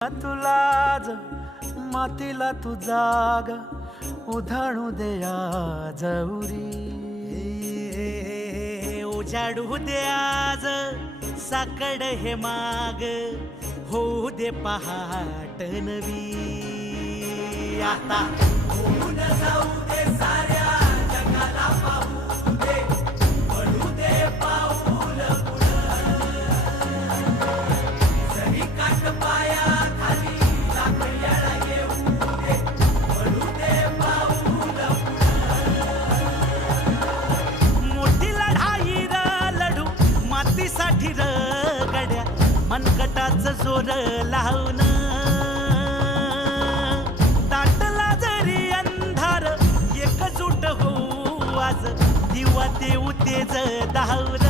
तुला मातीला तू जाग उधाणू दे आज उरी उजाडू दे आज साकड हे माग होऊ दे पहाट नवी आता होऊन जाऊ दे साऱ्या जगाला पाहू दे पडू दे पाऊल पुढं जरी काट पाया खाली लाख येळा येऊ दे पडू दे पाऊल मोठी लढाई र लढू मातीसाठी र गड्या मनगटाचं जोर लावून दाटला जरी अंधार एकजूट होऊ आज दिवा देऊ तेज धावर